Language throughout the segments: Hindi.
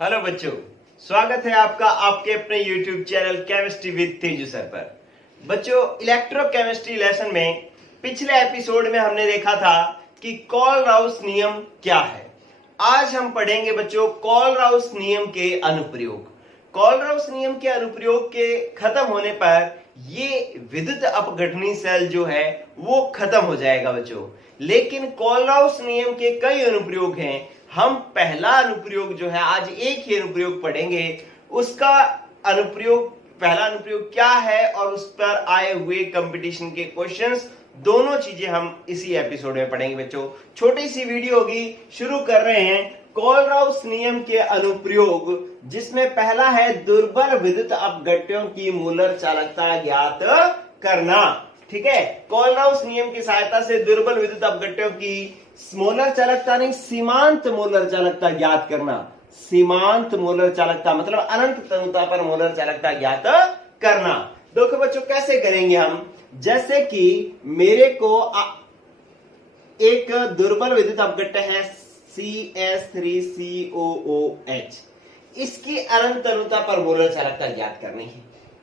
हेलो बच्चों, स्वागत है आपका आपके अपने YouTube channel chemistry with Teju sir पर। बच्चों, इलेक्ट्रोकेमिस्ट्री लेसन में पिछले एपिसोड में हमने देखा था कि कोलराउस नियम क्या है। आज हम पढ़ेंगे बच्चों कोलराउस नियम के अनुप्रयोग। कोलराउस नियम के अनुप्रयोग के खत्म होने पर ये विद्युत अपघटनी सेल जो है वो खत्म हो जाएगा बच्चों। लेकिन कोलराउस नियम के कई अनुप्रयोग हैं। हम पहला अनुप्रयोग जो है आज एक ही अनुप्रयोग पढ़ेंगे। उसका अनुप्रयोग पहला अनुप्रयोग क्या है और उस पर आए हुए कंपटीशन के क्वेश्चंस, दोनों चीजें हम इसी एपिसोड में पढ़ेंगे बच्चों। छोटी सी वीडियो होगी, शुरू कर रहे हैं। कोलराउस नियम के अनुप्रयोग, जिसमें पहला है दुर्बल विद्युत अपघट्यों की मूलर चालकता ज्ञात करना। ठीक है, कोलराउस नियम की सहायता से दुर्बल विद्युत अपघट्यों की मोलर चालकता नहीं, सीमांत मोलर चालकता ज्ञात करना। सीमांत मोलर चालकता मतलब अनंत तनुता पर मोलर चालकता ज्ञात करना। देखो बच्चों कैसे करेंगे हम, जैसे कि मेरे को एक दुर्बल विद्युत अपघट्य है CS3COOH, इसकी अनंत तनुता पर मोलर चालकता ज्ञात करनी है।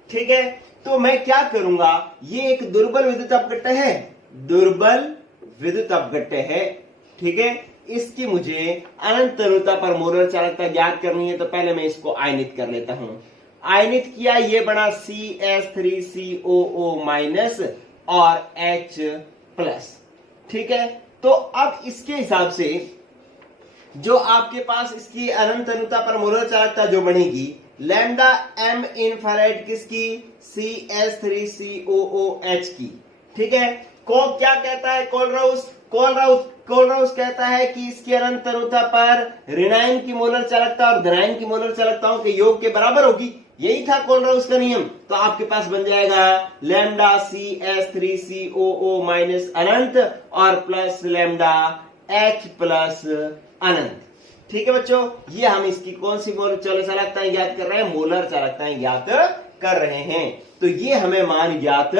ठीक है, तो मैं क्या करूंगा, ये एक दुर्बल विद्युत अपघट्य है, दुर्बल विद्युत अपघट्य है। ठीक है, इसकी मुझे अनंत तनुता पर मोलर चालकता ज्ञात करनी है। तो पहले मैं इसको आयनित कर लेता हूं। आयनित किया, ये बना CS3COO माइनस और H प्लस। ठीक है, तो अब इसके हिसाब से जो आपके पास इसकी अनंत तनुता पर मोलर चालकता जो बनेगी, लैम्डा m इंफ्रारेड किसकी, CS3COOH की। ठीक है, को क्या कहता है कोलराउस कहता है कि इसकी अनंत तनुता पर ऋणायन की मोलर चालकता और धनायन की मोलर चालकताओं के योग के बराबर होगी। यही था कोलराउस का नियम। तो आपके पास बन जाएगा लैम्डा CS3COO माइनस अनंत और प्लस लैम्डा H प्लस अनंत। ठीक है बच्चों, ये हम इसकी कौन सी मोलर चालकताएं ज्ञात कर रहे हैं, मोलर चालकताएं ज्ञात कर रहे हैं। तो ये हमें मान ज्ञात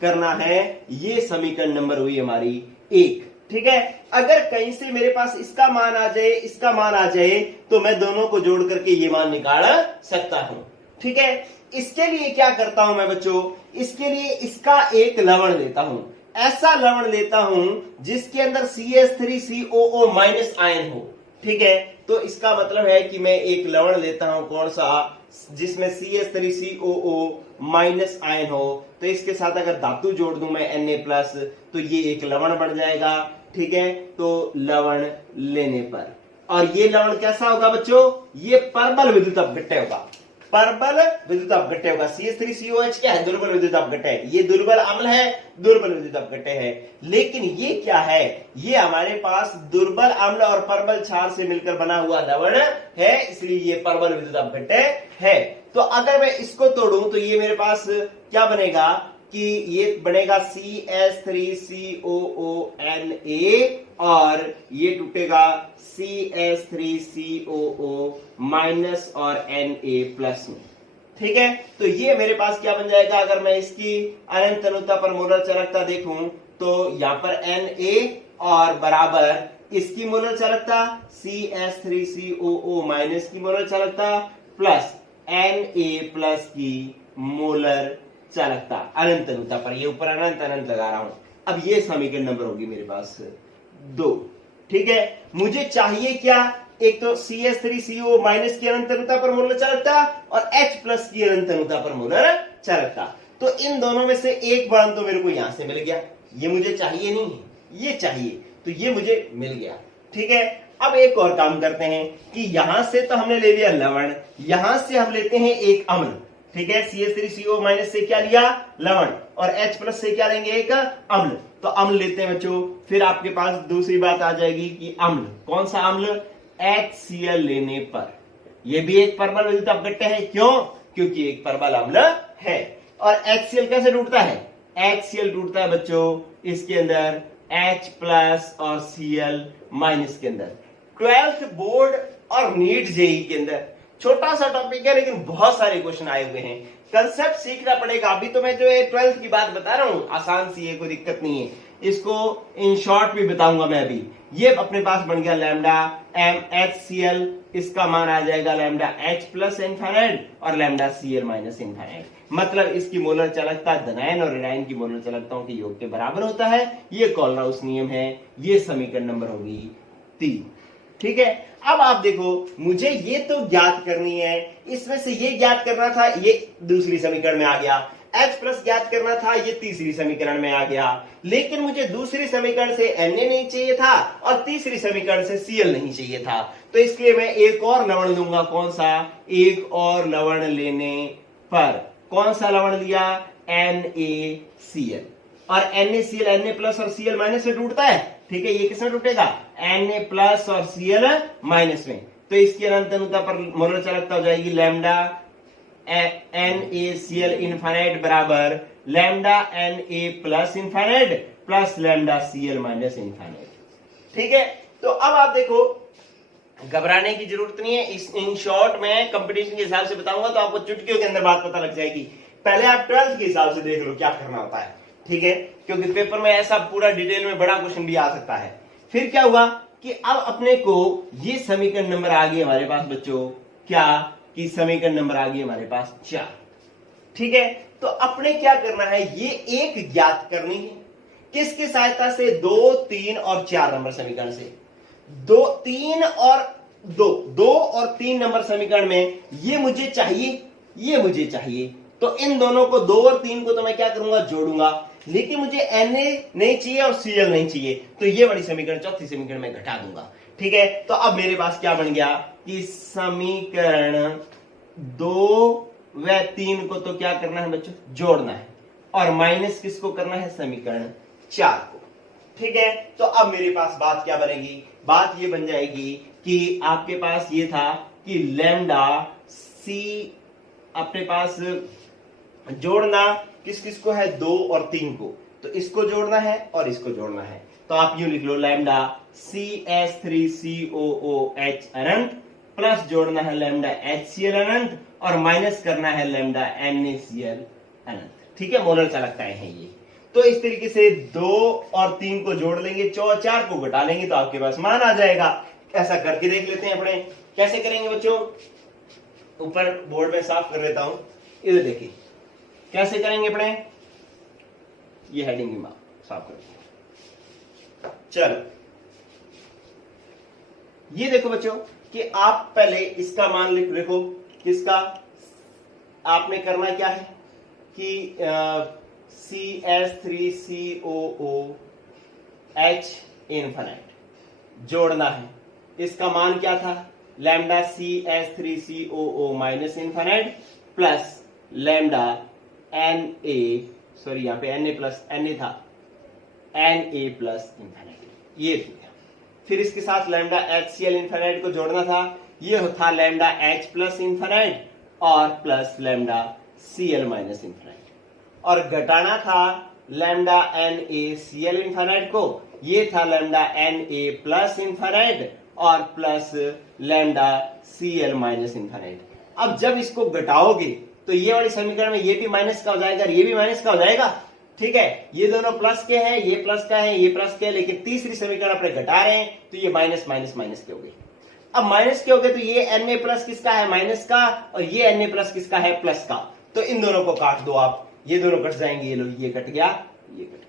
करना है। ये समीकरण नंबर हुई हमारी 1। ठीक है, अगर कहीं से मेरे पास इसका मान आ जाए, इसका मान आ जाए, तो मैं दोनों को जोड़ करके ये मान निकाल सकता हूं। ठीक है, इसके लिए क्या करता हूं मैं बच्चों, इसके लिए इसका एक लवण लेता हूं। ऐसा लवण लेता हूं जिसके अंदर CS3COO माइनस आयन हो। ठीक है, तो इसका मतलब है कि मैं एक लवण लेता हूं, कौन सा, जिसमें CS3COO माइनस आयन हो। तो इसके साथ अगर धातु जोड़ दूं मैं Na प्लस, तो ये एक लवण बन जाएगा। ठीक है, तो लवण लेने पर, और ये लवण कैसा होगा बच्चों, ये परबल विद्युत अपघट्य होगा। परबल विद्युत अपघट्य होगा। CS3COH क्या है, दुर्बल विद्युत अपघट्य है। ये दुर्बल अम्ल है, दुर्बल विद्युत अपघट्य है। लेकिन ये क्या है, ये हमारे पास दुर्बल अम्ल और परबल क्षार से मिलकर बना हुआ लवण है, इसलिए ये परबल विद्युत अपघट्य है। तो अगर मैं इसको तोड़ूं तो ये मेरे पास क्या बनेगा कि ये बनेगा CS3COONA और ये टूटेगा CS3COO माइनस और Na प्लस में। ठीक है, तो ये मेरे पास क्या बन जाएगा, अगर मैं इसकी अनंत तनुता पर मोलर चालकता देखूं तो यहां पर Na और बराबर इसकी मोलर चालकता CS3COO माइनस की मोलर चालकता प्लस Na प्लस की मोलर चालकता अनंत तनुता पर। ये ऊपर अनंत अनंत लगा रहा हूं। अब ये समीकरण नंबर होगी मेरे पास 2। ठीक है, मुझे चाहिए क्या, एक तो CS3CO माइनस की अनंत तनुता पर मोलर चालकता और H प्लस की अनंत तनुता पर मोलर चालकता। तो इन दोनों में से एक मान तो मेरे को यहां से मिल गया, ये मुझे चाहिए नहीं है, ये चाहिए, तो ये मुझे मिल गया। ठीक है, अब एक और काम करते हैं कि यहां से तो हमने ले लिया लवण, यहां से हम लेते हैं एक अम्ल। ठीक है, CS3CO माइनस से क्या लिया, लवण, और H प्लस से क्या लेंगे, एक अम्ल। तो अम्ल लेते हैं बच्चों। फिर आपके पास दूसरी बात आ जाएगी कि अम्ल, कौन सा अम्ल, HCl लेने पर। यह भी एक परबल विद्युत अपघट्य है। क्यों, क्योंकि एक परबल अम्ल है। और HCl कैसे टूटता है, HCl टूटता है बच्चों इसके अंदर H प्लस और Cl माइनस के अंदर। 12th बोर्ड और नीट जेई के अंदर छोटा सा टॉपिक है, लेकिन बहुत सारे क्वेश्चन आए हुए हैं। कंसेप्ट सीखना पड़ेगा। अभी तो मैं जो है 12th की बात बता रहा हूं, आसान सी है, कोई दिक्कत नहीं है। इसको इन शॉर्ट भी बताऊंगा मैं अभी। ये अपने पास बन गया lambda m H C L, इसका मान आ जाएगा लैम्डा एच प्लस इनफाइनाइट और lambda C L minus infinite. मतलब इसकी मोलर चालकता धनायन और ऋणायन की मोलर चालकताओं के योग के बराबर होता है। ये कोलराउस नियम है। ये समीकरण नंबर होगी 3। ठीक है, अब आप देखो, मुझे ये तो ज्ञात करनी है, इसमें से ये ज्ञात करना था, ये दूसरी समीकरण में आ गया। H प्लस ज्ञात करना था, ये तीसरी समीकरण में आ गया। लेकिन मुझे दूसरी समीकरण से Na नहीं चाहिए था और तीसरी समीकरण से Cl नहीं चाहिए था। तो इसलिए मैं एक और लवण लूंगा। कौन सा? एक और लवण लेने पर कौन सा लवण लिया? NaCl। और NaCl Na प्लस और Cl माइनस में टूटता है। ठीक है, ये किसमें टूटेगा? Na प्लस और Cl माइनस में। तो इसकी अनंत अनुता पर मोलर चालकता हो जाएगी लैम्डा NaCl इनफाइनाइट बराबर lambda Na plus infinite plus lambda Cl minus infinite. ठीक है, तो अब आप देखो, घबराने की जरूरत नहीं है। इस इन शॉर्ट में कंपटीशन के हिसाब से बताऊंगा तो आपको चुटकियों के अंदर बात पता लग जाएगी। पहले आप 12th के हिसाब से देख लो क्या करना होता है। ठीक है, क्योंकि पेपर में ऐसा पूरा डिटेल में बड़ा क्वेश्चन भी आ सकता है। फिर क्या हुआ कि अब अपने को ये समीकरण नंबर आ गई हमारे पास बच्चों, क्या कि समीकरण नंबर आ गई हमारे पास 4। ठीक है, तो अपने क्या करना है, ये एक ज्ञात करनी है। किसकी सहायता से? 2, 3 और 4 नंबर समीकरण से। 2, 3 और 2 और 3 नंबर समीकरण में ये मुझे चाहिए, ये मुझे चाहिए। तो इन दोनों को 2 और 3 को तो मैं क्या करूंगा? जोड़ूंगा। लेकिन मुझे Na नहीं चाहिए और Cl नहीं चाहिए, तो ये वाली समीकरण चौथी समीकरण में घटा दूंगा। ठीक है, तो अब मेरे पास क्या बन गया कि समीकरण 2 व 3 को तो क्या करना है बच्चों? जोड़ना है। और माइनस किसको करना है? समीकरण 4 को। ठीक है, तो अब मेरे पास बात क्या बनेगी? बात ये बन जाएगी कि आपके पास ये था कि लैम्डा सी अपने पास जोड़ना किस किस को है? 2 और 3 को। तो इसको जोड़ना है और इसको जोड़ना है। तो आप यूं लिख लो लैम्डा CH3COOH अनंत प्लस जोड़ना है लैम्डा HCl अनंत और माइनस करना है लैम्डा NaCl अनंत। ठीक है, मोलर चालकताएं हैं ये। तो इस तरीके से 2 और 3 को जोड़ लेंगे, 4 को घटा लेंगे तो आपके पास मान आ जाएगा। ऐसा करके देख लेते हैं अपने। कैसे करेंगे बच्चों? ऊपर बोर्ड में साफ कर लेता हूं, इधर देखिए कैसे करेंगे अपने। ये हेडिंग भी साफ कर, चलो ये देखो बच्चों कि आप पहले इसका मान लिख देखो। किसका? आपने करना क्या है कि CH3COOH इनफाइनाइट जोड़ना है। इसका मान क्या था? Lambda CH3COO minus infinite plus lambda Na, sorry यहां पे Na प्लस Na था, Na प्लस इनफाइनाइट, ये हो गया। फिर इसके साथ लैम्डा HCl इनफाइनाइट को जोड़ना था। ये था लैम्डा H प्लस इनफाइनाइट और plus lambda Cl minus infinite. और घटाना था लैम्डा NaCl इनफाइनाइट को। ये था लैम्डा Na प्लस इनफाइनाइट और plus lambda Cl minus infinite. अब जब इसको घटाओगे तो ये वाली समीकरण में ये भी माइनस का हो जाएगा और ये भी माइनस का हो जाएगा। ठीक है, ये दोनों प्लस के हैं, ये प्लस का है, ये प्लस के है, लेकिन तीसरी समीकरण अपने घटा रहे हैं तो ये माइनस माइनस माइनस के हो गए। अब माइनस के हो गए तो ये Na प्लस किसका है? माइनस का, और ये Na प्लस किसका है? प्लस का। तो इन दोनों को काट दो आप, ये दोनों कट जाएंगे। ये लो, ये कट गया, ये कट गया।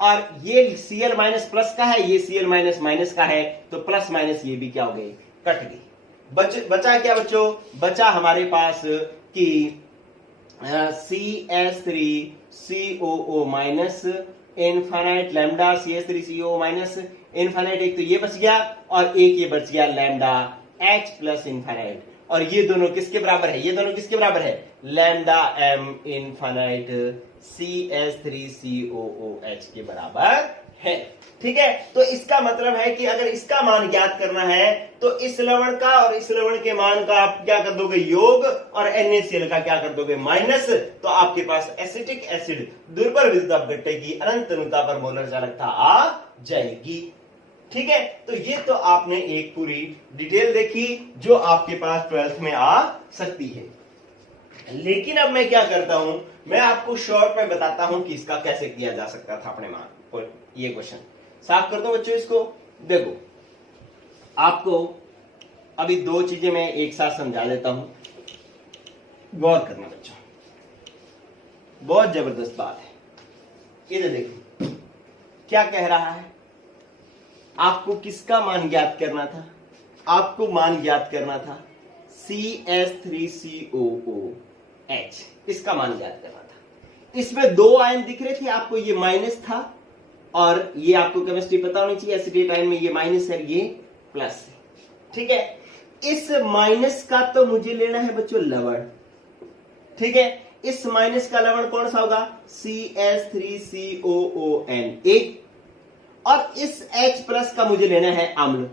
और ये Cl माइनस प्लस का है, ये Cl माइनस माइनस का है, तो प्लस माइनस ये भी क्या हो गए? कट गए। बचा क्या बच्चों? बचा हमारे पास कि CH3COO minus infinite lambda CH3COO minus infinite, एक तो ये बच गया और एक ये बच गया लैम्डा H प्लस इनफाइनाइट। और ये दोनों किसके बराबर है? ये दोनों किसके बराबर है? लैम्डा M इनफाइनाइट CH3COOH के बराबर है। ठीक है, तो इसका मतलब है कि अगर इसका मान ज्ञात करना है तो इस लवण का और इस लवण के मान का आप क्या कर दोगे? योग, और NaCl का क्या कर दोगे? माइनस। तो आपके पास एसिटिक एसिड दुर्बल विद्युत अपघट्य की अनंत अनुता पर मोलर चालकता आ जाएगी। ठीक है, तो ये तो आपने एक पूरी डिटेल देखी जो आपके पास 12th में आ सकती है। लेकिन अब मैं क्या करता हूं, मैं आपको शॉर्ट में बताता हूं कि इसका कैसे किया जा सकता था अपने मान ये क्वेश्चन साफ कर दो बच्चों इसको। देखो आपको अभी दो चीजें मैं एक साथ समझा देता हूं, गौर करना बच्चों, बहुत जबरदस्त बात है। इधर देखो क्या कह रहा है, आपको किसका मान ज्ञात करना था, आपको मान ज्ञात करना था CH3COOH, इसका मान ज्ञात करना था। इसमें दो आयन दिख रहे थे आपको, ये माइनस था और ये आपको केमिस्ट्री पता होनी चाहिए, एसिडेट आयन में ये माइनस है, ये प्लस है, ठीक है। इस माइनस का तो मुझे लेना है बच्चों लवण, ठीक है। इस माइनस का लवण कौन सा होगा, CH3COON एक, और इस H प्लस का मुझे लेना है अम्ल,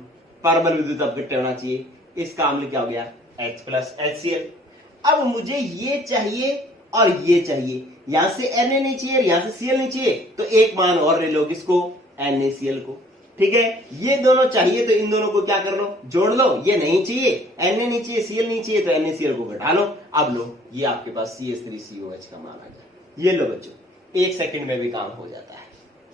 परमाणु विद्युत अपघट्य होना चाहिए, इसका अम्ल क्या हो गया H प्लस HCl। अब मुझे ये चाहिए और ये चाहिए, यहां से Na नहीं चाहिए, यहां से Cl नहीं चाहिए, तो एक मान और ले लो, किसको, NaCl को, ठीक है। ये दोनों चाहिए तो इन दोनों को क्या कर लो, जोड़ लो। ये नहीं चाहिए, Na नहीं चाहिए, Cl नहीं चाहिए, तो NaCl को घटा लो। अब लो, ये आपके पास CH3COH का मान आ जाए। ये लो बच्चों, एक सेकंड में भी काम हो जाता है।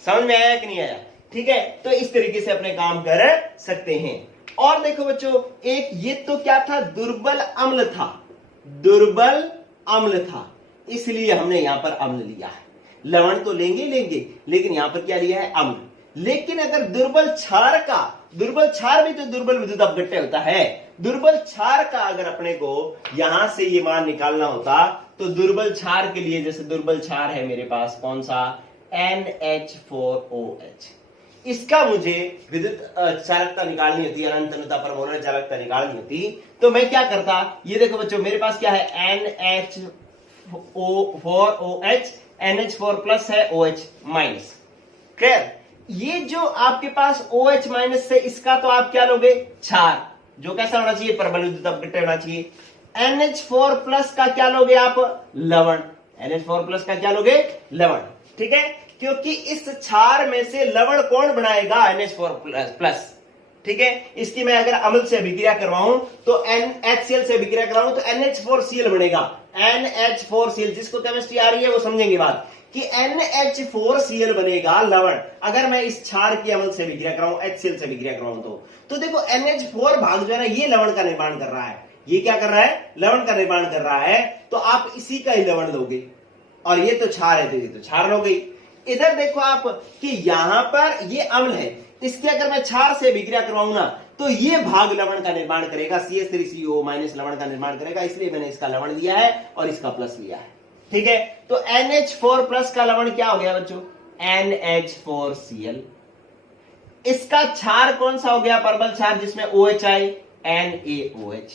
समझ में आया कि नहीं आया, ठीक है। तो इस तरीके से अपने काम कर सकते हैं। और देखो बच्चों, एक ये तो क्या था, दुर्बल अम्ल था, दुर्बल अम्ल था, इसलिए हमने यहां पर अम्ल लिया है। लवण तो लेंगे लेंगे, लेकिन यहां पर क्या लिया है, अम्ल। लेकिन अगर दुर्बल क्षार का, दुर्बल क्षार भी तो दुर्बल विद्युत अपघट्य होता है, दुर्बल क्षार का अगर अपने को यहां से ये मान निकालना होता, तो दुर्बल क्षार के लिए, जैसे दुर्बल क्षार है मेरे पास कौन सा, NH4OH, इसका मुझे विद्युत चालकता निकालनी होती है, अनंत अनुता पर मोलर चालकता निकालनी होती, तो मैं क्या करता, ये देखो बच्चों मेरे पास क्या है, NH4OH, NH4 प्लस है, OH माइनस, क्लियर। ये जो आपके पास OH माइनस से, इसका तो आप क्या लोगे, क्षार, जो कैसा होना चाहिए, परमाणु विद्युत अपघट्य होना चाहिए। NH4 प्लस का क्या लोगे आप, लवण, NH4 प्लस का क्या लोगे, लवण, ठीक है। क्योंकि इस क्षार में से लवण कौन बनाएगा, NH4 प्लस, ठीक है। इसकी मैं अगर अम्ल से अभिक्रिया करवाऊं तो NHCl से अभिक्रिया करवाऊं तो NH4Cl बनेगा, NH4Cl, जिसको केमिस्ट्री आ रही है वो समझेंगे बात, कि NH4Cl बनेगा लवण, अगर मैं इस क्षार की अम्ल से अभिक्रिया कराऊं, HCl से अभिक्रिया कराऊं तो देखो NH4 भाग जो है ना, ये लवण का निर्माण कर रहा है, ये क्या कर रहा है, लवण का निर्माण कर रहा है, तो आप इसी का ही लवण लोगे, और ये तो क्षार है तो ये तो क्षार लो गई। इधर देखो आप कि यहां पर ये अम्ल है, इसके अगर मैं क्षार से अभिक्रिया करवाऊं ना, तो ये भाग लवण का निर्माण करेगा, CH3CO माइनस लवण का निर्माण करेगा, इसलिए मैंने इसका लवण लिया है और इसका प्लस लिया है, ठीक है। तो NH4 प्लस का लवण क्या हो गया बच्चों, NH4Cl। इसका क्षार कौन सा हो गया, परबल क्षार, जिसमें OH आई, NaOH,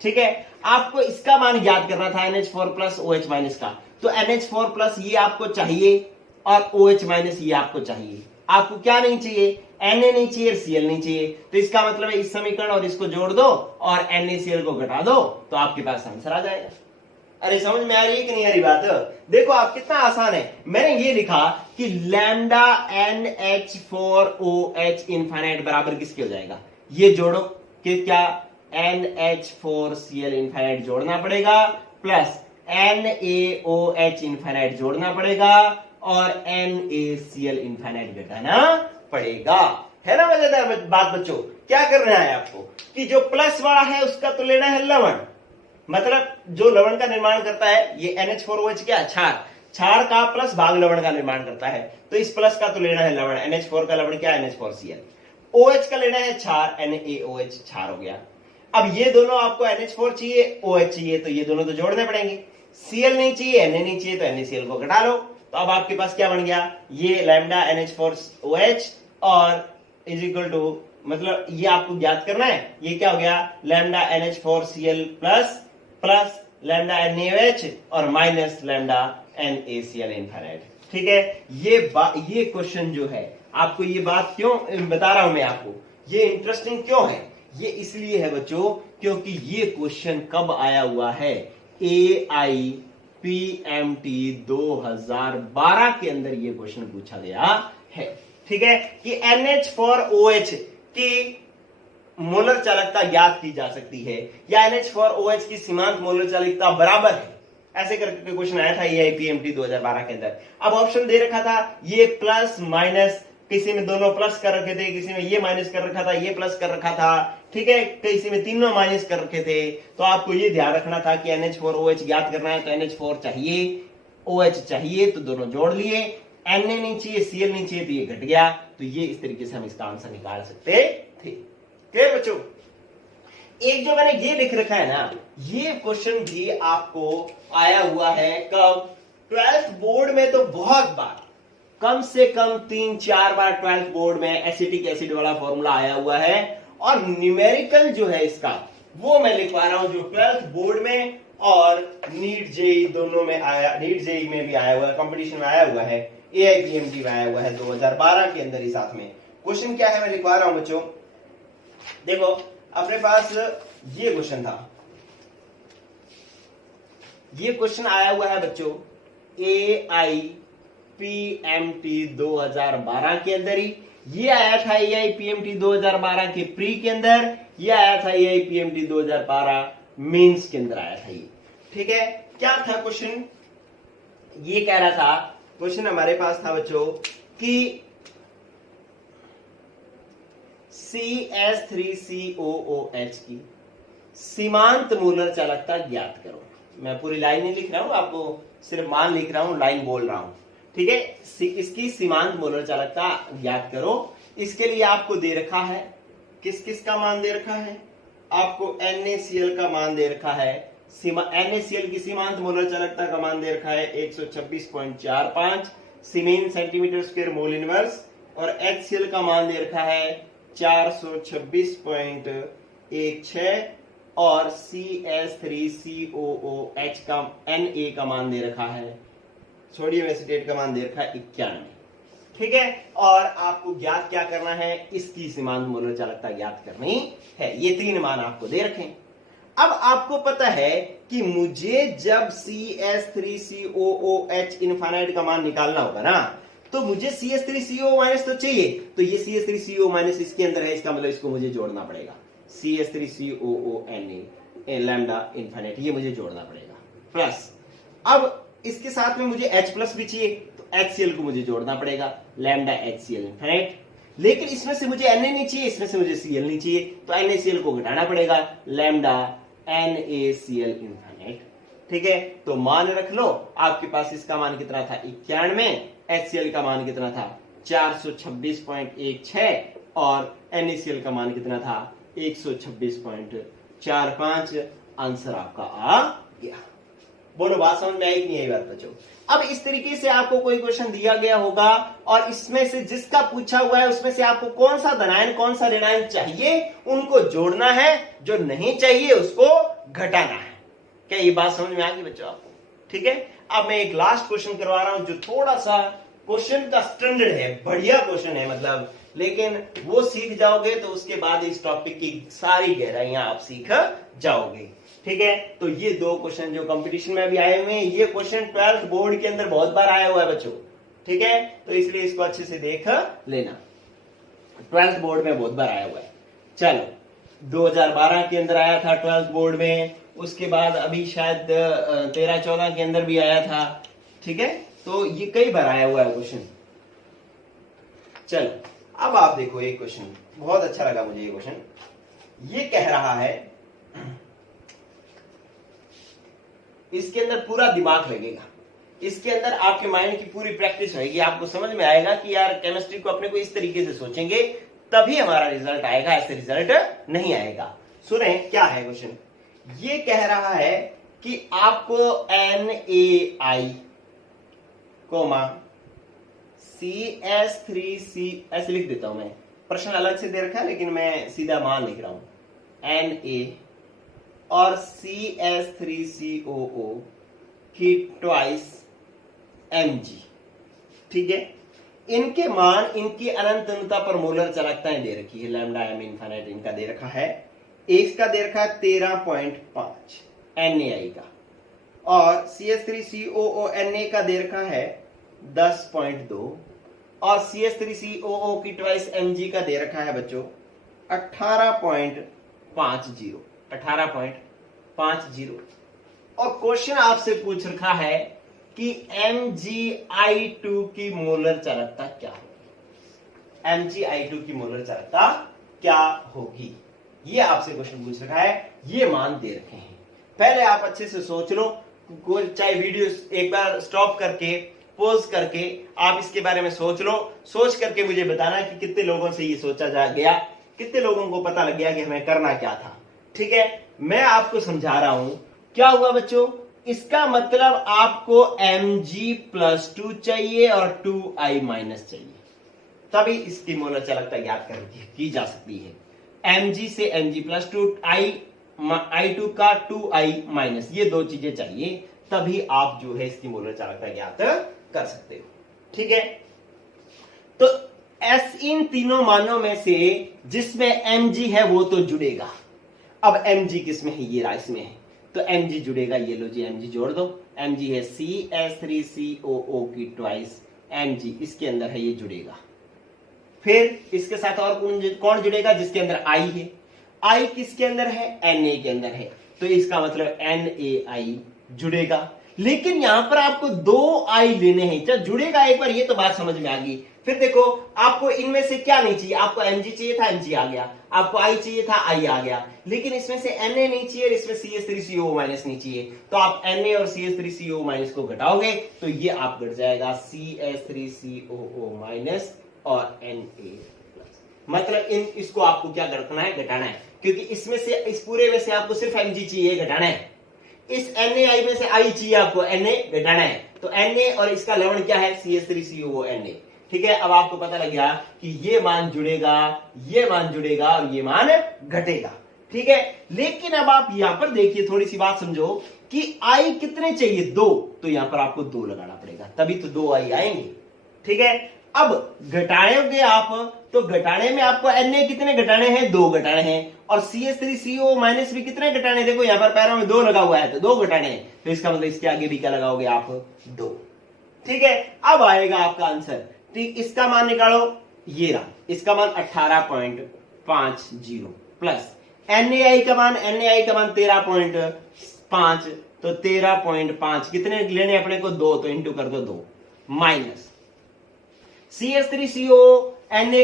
ठीक है। आपको इसका मान ज्ञात करना था, NH4 प्लस OH माइनस का, तो NH4 प्लस ये आपको चाहिए और OH माइनस ये आपको चाहिए। आपको क्या नहीं चाहिए, Na नहीं चाहिए, Cl नहीं चाहिए, तो इसका मतलब है इस समीकरण और इसको जोड़ दो और NaCl को घटा दो, तो आपके पास आंसर आ जाएगा। अरे समझ में आ रही है कि नहीं आ रही बात, देखो आप कितना आसान है। मैंने ये लिखा कि लैम्डा NH4OH इनफाइनाइट बराबर किसके हो जाएगा, ये जोड़ो कि क्या, NH4Cl इनफाइनाइट जोड़ना पड़ेगा, प्लस NaOH इनफाइनाइट जोड़ना पड़ेगा, और NaCl इनफाइनाइट घटाना पड़ेगा, है ना मजेदार बात बच्चों। क्या करना है आपको कि जो प्लस वाला है उसका तो लेना है लवण, मतलब जो लवण का निर्माण करता है, ये NH4OH क्या, क्षार, क्षार का प्लस भाग लवण का निर्माण करता है, तो इस प्लस का तो लेना है लवण, NH4 का लवण क्या, NH4Cl, OH का लेना है क्षार, NaOH क्षार हो गया। अब ये दोनों आपको NH4 चाहिए, OH चाहिए, तो ये दोनों तो जोड़ने पड़ेंगे, Cl नहीं चाहिए, Na नहीं चाहिए, तो NaCl को घटा लो, तो अब आपके पास क्या बन गया, ये लैम्डा NH4OH और इज इक्वल टू, मतलब ये आपको ज्ञात करना है, ये क्या हो गया, lambda NH4Cl plus plus lambda NaOH और माइनस लैम्डा NaCl इनफाइनाइट, ठीक है। ये क्वेश्चन जो है, आपको ये बात क्यों बता रहा हूं मैं आपको, ये इंटरेस्टिंग क्यों है, ये इसलिए है बच्चों क्योंकि ये क्वेश्चन कब आया हुआ है, AIPMT 2012 के अंदर ये क्वेश्चन पूछा गया है, ठीक है, कि NH4OH की मोलर चालकता ज्ञात की जा सकती है, या NH4OH की सीमांत मोलर चालकता बराबर है, ऐसे करके क्वेश्चन आया था AIPMT 2012 के अंदर। अब ऑप्शन दे रखा था ये प्लस माइनस किसी में दोनों प्लस कर रखे थे, किसी में ये माइनस कर रखा था, ये प्लस कर रखा था, ठीक है, किसी में तीनों माइनस कर रखे थे। तो आपको ये ध्यान रखना था कि NH4OH ज्ञात करना है तो NH4 चाहिए, OH चाहिए तो दोनों जोड़ लिए, Na नहीं चाहिए, Cl नहीं चाहिए तो ये घट गया। तो ये इस तरीके से हम इसका आंसर निकाल सकते थे। क्लियर बच्चों? एक जो मैंने ये लिख रखा है ना, ये क्वेश्चन भी आपको आया हुआ है कब? 12th बोर्ड में तो बहुत बार, कम से कम 3-4 बार 12th बोर्ड में एसिटिक एसिड वाला फॉर्मूला आया हुआ है। और न्यूमेरिकल जो है इसका वो मैं लिखवा रहा हूं जो 12th बोर्ड में और नीट जेई दोनों में आया, नीट जेई में भी आया हुआ है, कंपटीशन में आया हुआ है, AIPMT में आया हुआ है 2012 के अंदर ही साथ में। क्वेश्चन क्या है मैं लिखवा रहा हूं बच्चों, देखो अपने पास ये क्वेश्चन था, ये क्वेश्चन आया हुआ है बच्चों AIPMT 2012 के अंदर ही। ये आया था AIPMT 2012 के प्री के अंदर, ये आया था AIPMT 2012 मेंस के अंदर आया था ये। ठीक है, क्या था क्वेश्चन? ये कह रहा था, क्वेश्चन हमारे पास था बच्चों कि CS3COOH की सीमांत मोलर चालकता ज्ञात करो। मैं पूरी लाइन नहीं लिख रहा हूं, आपको सिर्फ मान लिख रहा हूं, लाइन बोल रहा हूं। ठीक है, इसकी सीमांत मोलर चालकता ज्ञात करो। इसके लिए आपको दे रखा है, किस किस का मान दे रखा है? आपको NaCl का मान दे रखा है। NaCl की सीमांत मोलर चालकता का मान दे रखा है 126.45 सीमेन सेंटीमीटर स्क्वायर मोल इनवर्स, और HCl का मान दे रखा है 426.16, और CS3COOH का Na का मान दे रखा है, सोडियम एसीटेट का मान दे रखा है 91। ठीक है, और आपको ज्ञात क्या करना है? इसकी सीमांत मोलर चालकता ज्ञात करनी है। ये 3 मान आपको दे रखे। अब आपको पता है कि मुझे जब CS3COOH इनफाइनाइट का मान निकालना होगा ना, तो मुझे CS3CO- तो चाहिए, तो ये CS3CO- इसके अंदर है, इसका मतलब इसको मुझे जोड़ना पड़ेगा। CS3COONA लैम्डा इनफाइनाइट, ये मुझे जोड़ना पड़ेगा। प्लस अब इसके साथ में मुझे H प्लस भी चाहिए, तो HCl को मुझे जोड़ना पड़ेगा, लैम्डा HCl इनफाइनाइट। लेकिन इसमें से मुझे Na नहीं चाहिए, इसमें से मुझे Cl नहीं चाहिए, तो NaCl को घटाना पड़ेगा, लैम्डा NaCl इनफाइनाइट। ठीक है, तो मान रख लो, आपके पास इसका मान कितना था? 91, HCl का मान कितना था? 426.16, और NaCl का मान कितना था? 126.45। आंसर आपका आ गया। बोलो, बात समझ में आई कि नहीं आई बात बच्चों? अब इस तरीके से आपको कोई क्वेश्चन दिया गया होगा, और इसमें से जिसका पूछा हुआ है उसमें से आपको कौन सा धनायन कौन सा ऋणायन चाहिए उनको जोड़ना है, जो नहीं चाहिए उसको घटाना है। क्या ये बात समझ में आ गई बच्चों आपको? ठीक है, अब मैं एक लास्ट क्वेश्चन करवा रहा हूं जो थोड़ा सा क्वेश्चन का स्टैंडर्ड है, बढ़िया क्वेश्चन है मतलब, लेकिन वो सीख जाओगे तो उसके बाद इस टॉपिक की सारी गहराइयां आप सीख जाओगे। ठीक है, तो ये 2 क्वेश्चन जो कंपटीशन में भी आए हुए हैं, ये क्वेश्चन 12th बोर्ड के अंदर बहुत बार आया हुआ है बच्चों। ठीक है, तो इसलिए इसको अच्छे से देख लेना, 12th बोर्ड में बहुत बार आया हुआ है। चलो, 2012 के अंदर आया था 12th बोर्ड में, उसके बाद अभी शायद 13-14 के अंदर भी आया था। ठीक है, तो ये कई बार आया हुआ है क्वेश्चन। चलो, अब आप देखो एक क्वेश्चन, बहुत अच्छा लगा मुझे ये क्वेश्चन। ये कह रहा है, इसके अंदर पूरा दिमाग लगेगा, इसके अंदर आपके माइंड की पूरी प्रैक्टिस होगी, आपको समझ में आएगा कि यार केमिस्ट्री को अपने को इस तरीके से सोचेंगे तभी हमारा रिजल्ट आएगा, ऐसे रिजल्ट नहीं आएगा। सुने क्या है क्वेश्चन। ये कह रहा है कि आपको NaI, CS3C, ऐसे लिख देता हूं मैं, प्रश्न अलग से दे रखा है लेकिन मैं सीधा मान लिख रहा हूं, Na और CS3COO की ट्वाइस Mg। ठीक है, इनके मान, इनकी अनंत अनुता पर मोलर चालकताएं दे रखी है, लैम्डा M इनफाइनाइट इनका दे रखा है। इसका दे रखा है 13.5 NaI का, और CS3COONA का दे रखा है 10.2, और CS3COO की ट्वाइस Mg का दे रखा है बच्चों 18.50। और क्वेश्चन आपसे पूछ रखा है कि MgI2 की मोलर चालकता क्या होगी। Mg(I2) की मोलर चालकता क्या होगी। ये आपसे क्वेश्चन पूछ रखा है, ये मान दे रखे हैं। पहले आप अच्छे से सोच लो, चाहे वीडियो एक बार स्टॉप करके पॉज करके आप इसके बारे में सोच लो। सोच करके मुझे बताना कि कितने लोगों से ये सोचा जा गया, कितने लोगों को पता लग गया कि हमें करना क्या था। ठीक है, मैं आपको समझा रहा हूं। क्या हुआ बच्चों, इसका मतलब आपको Mg+2 चाहिए और 2I- चाहिए, तभी इसकी मोलर चालकता ज्ञात की जा सकती है। Mg से Mg+2, I2 का 2I-, ये दो चीजें चाहिए, तभी आप जो है इसकी मोलर चालकता ज्ञात कर सकते हो। ठीक है, तो इन तीनों मानों में से जिसमें Mg है वो तो जुड़ेगा। अब Mg किस में है, ये रहा इसमें है, तो Mg जुड़ेगा। ये लो जी, Mg जोड़ दो। Mg है CH3COO की ट्वाइस Mg, इसके अंदर है, ये जुड़ेगा। फिर इसके साथ और कौन जुड़ेगा, जिसके अंदर I है। I किसके अंदर है, Na के अंदर है, तो इसका मतलब NaI जुड़ेगा। लेकिन यहां पर आपको 2I लेने हैं, क्या जुड़ेगा एक बार, ये तो बात समझ में आ गई। फिर देखो, आपको इनमें से क्या नहीं चाहिए, आपको Mg चाहिए था, Mg आ गया, आपको I चाहिए था, I आ गया, लेकिन इसमें से Na नहीं चाहिए, इसमें CH3COO- नहीं चाहिए, तो आप Na और CH3COO- को घटाओगे तो ये आप घट जाएगा CH3COO- और Na+। मतलब इसको आपको क्या रखना है, घटाना है, क्योंकि इसमें से, इस पूरे में से आपको सिर्फ Mg चाहिए, घटाना है। इस NaI में से I चाहिए आपको, Na घटाना है, तो Na और इसका लवण क्या है, CH3COO-Na। ठीक है, अब आपको पता लग गया कि ये मान जुड़ेगा, ये मान जुड़ेगा और ये मान घटेगा। ठीक है, लेकिन अब आप यहां पर देखिए, थोड़ी सी बात समझो कि I कितने चाहिए, 2, तो यहां पर आपको 2 लगाना पड़ेगा, तभी तो 2I आएंगे। ठीक है, अब घटाओगे आप, तो घटाने में आपको Na कितने घटाने हैं, 2 घटाने हैं, और CH3COO- भी कितने घटाने, देखो यहां पर पैरों में 2 लगा हुआ है, तो 2 घटाने हैं, तो इसका मतलब इसके आगे भी क्या लगाओगे आप, 2। ठीक है, अब आएगा आपका आंसर। ठीक, इसका मान निकालो, ये रहा, इसका मान 18.50 प्लस NaI का मान 13.5, तो 13.5 कितने लेने अपने को, 2, तो इंटू कर दो 2, माइनस CH3COO-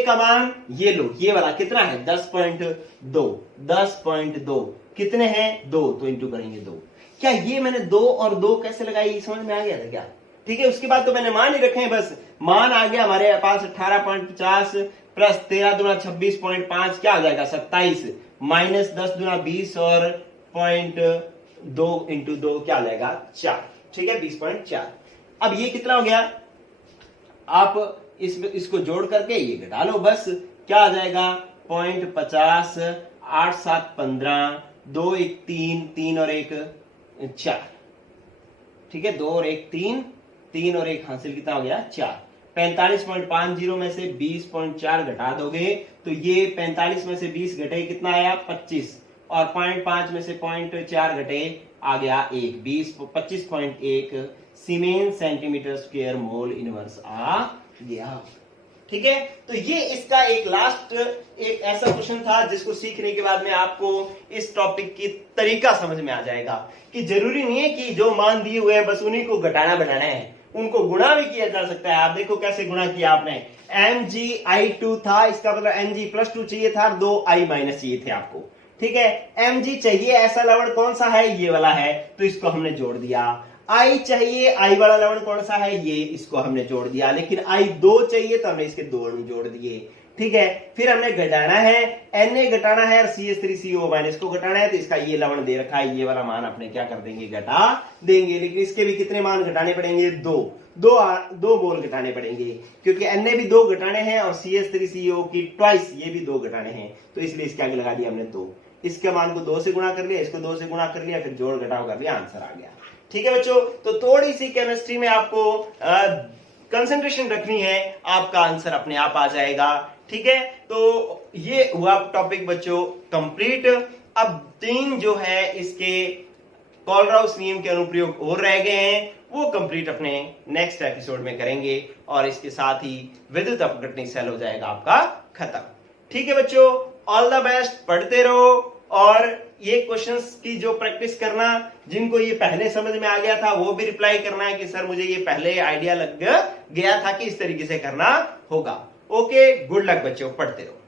का मान ये लो, ये वाला कितना है, 10.2 कितने हैं, 2, तो इंटू करेंगे 2। क्या ये मैंने 2 और 2 कैसे लगाई, समझ में आ गया था क्या। ठीक है, उसके बाद तो मैंने मान ही रखे हैं, बस मान आ गया हमारे पास 18.50 प्लस 13 दूना 26.5 क्या हो जाएगा, 27, माइनस 10 दूना 20 और 0.2 इंटू 2 क्या हो जाएगा, 4। ठीक है, 20.4। अब ये कितना हो गया, आप इसको जोड़ करके ये घटा लो, बस क्या आ जाएगा, 0.50, 8 7 15, 2 1 3, 3 और 1 4। ठीक है, 2 और 1 3, 3 और 1 हासिल कितना हो गया, 4। 45.50 में से 20.4 घटा दोगे तो ये 45 में से 20 घटे कितना आया, 25, और 0.5 में से 0.4 घटे आ गया 1, 25.1 siemens centimetre square mole inverse आ गया। ठीक है, तो ये इसका एक लास्ट एक ऐसा क्वेश्चन था जिसको सीखने के बाद में आपको इस टॉपिक की तरीका समझ में आ जाएगा कि जरूरी नहीं है कि जो मान दिए हुए हैं बस उन्हीं को घटाना बनाना है, उनको गुणा भी किया जा सकता है। आप देखो कैसे गुणा किया आपने, Mg(I2) था, इसका मतलब Mg+2 चाहिए था, 2I- चाहिए थे आपको। ठीक है, Mg चाहिए, ऐसा लवण कौन सा है, ये वाला है, तो इसको हमने जोड़ दिया। I चाहिए, I वाला लवण कौन सा है, ये, इसको हमने जोड़ दिया। लेकिन I2 चाहिए तो हमने इसके 2 जोड़ दिए। ठीक है, फिर हमने घटाना है, Na घटाना है और CH3COO- को घटाना है, तो इसका ये लवण दे रखा है, ये वाला मान अपने क्या कर देंगे, घटा देंगे। लेकिन इसके भी कितने मान घटाने पड़ेंगे, 2 मोल घटाने पड़ेंगे, क्योंकि Na भी 2 घटाने हैं और CH3COO की ट्वाइस ये भी 2 घटाने हैं, तो इसलिए इसके आगे लगा दिया हमने 2। इसके मान को 2 से गुणा कर लिया, इसको 2 से गुणा कर लिया, फिर जोड़ घटाव कर लिया, आंसर आ गया। ठीक है बच्चों, तो थोड़ी सी केमिस्ट्री में आपको कंसंट्रेशन रखनी है, आपका आंसर अपने आप आ जाएगा। ठीक है, तो ये हुआ टॉपिक बच्चों कंप्लीट। अब 3 जो है इसके कोलराउस नियम के अनुप्रयोग और रह गए हैं, वो कंप्लीट अपने नेक्स्ट एपिसोड में करेंगे, और इसके साथ ही विद्युत अपघटनी सेल हो जाएगा आपका खत्म। ठीक है बच्चों, ऑल द बेस्ट, पढ़ते रहो, और ये क्वेश्चंस की जो प्रैक्टिस करना, जिनको ये पहले समझ में आ गया था वो भी रिप्लाई करना है कि सर मुझे ये पहले आइडिया लग गया था कि इस तरीके से करना होगा। ओके, गुड लक बच्चों, पढ़ते रहो।